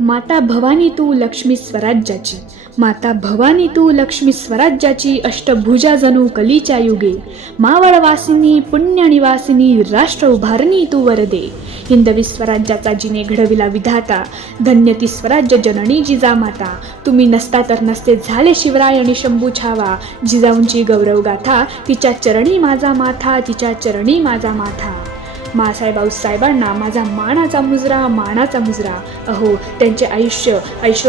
माता भवानी तू लक्ष्मी स्वराज्याची, माता भवानी तू लक्ष्मी स्वराज्याची, अष्टभुजा जणू कलीच्या युगे, मावळवासिनी पुण्यनिवासिनी, राष्ट्र उभारणी तू वरदे. हिंदवी स्वराज्याचा जिने घडविला विधाता, धन्य ती स्वराज्य जननी जिजामाता. तुम्ही नसता तर नसते झाले शिवराय आणि शंभू छावा, जिजाऊंची गौरव गाथा, तिच्या चरणी माझा माथा, तिच्या चरणी माझा माथा. मासाहेब आऊसाहेबांना माझा मानाचा मुजरा. अहो, त्यांचे आयुष्य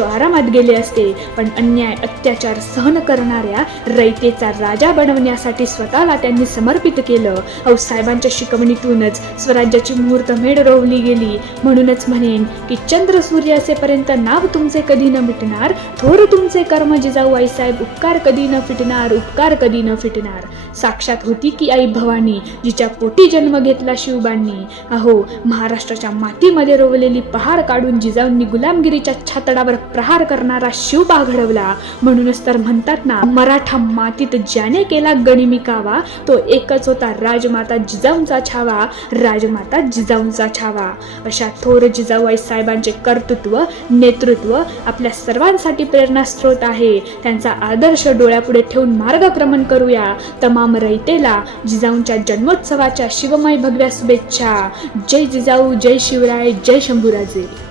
आरामात गेले असते, पण अन्याय अत्याचार सहन करणाऱ्या रयतेचा राजा बनवण्यासाठी स्वतःला त्यांनी समर्पित केलं. आऊसाहेबांच्या शिकवणीतूनच स्वराज्याची मुहूर्तमेढ रोवली गेली. म्हणूनच म्हणेन की चंद्र सूर्य असेपर्यंत नाव तुमचे कधी न मिटणार, थोर तुमचे कर्म जिजाऊ आईसाहेब, उपकार कधी न फिटणार. साक्षात होती की आई भवानी, जिच्या पोटी जन्म घेतला शिवबांनी. अहो, महाराष्ट्राच्या मातीमध्ये रोवलेली पहार काढून जिजाऊंनी गुलामगिरीच्या छातडावर प्रहार करणारा शिवबा घडवला. म्हणूनच तर म्हणतात ना, मराठा मातीत ज्याने केला गनिमी कावा, तो एकच होता राजमाता जिजाऊंचा छावा. अशा थोर जिजाऊ आई साहेबांचे कर्तृत्व नेतृत्व आपल्या सर्वांसाठी प्रेरणास्त्रोत आहे. त्यांचा आदर्श डोळ्यापुढे ठेवून मार्गक्रमण करूया. तमाम रयतेला जिजाऊंच्या जन्मोत्सवाच्या शिवमय भगव्या शुभेच्छा. जय जिजाऊ, जय शिवराय, जय शंभूराजे.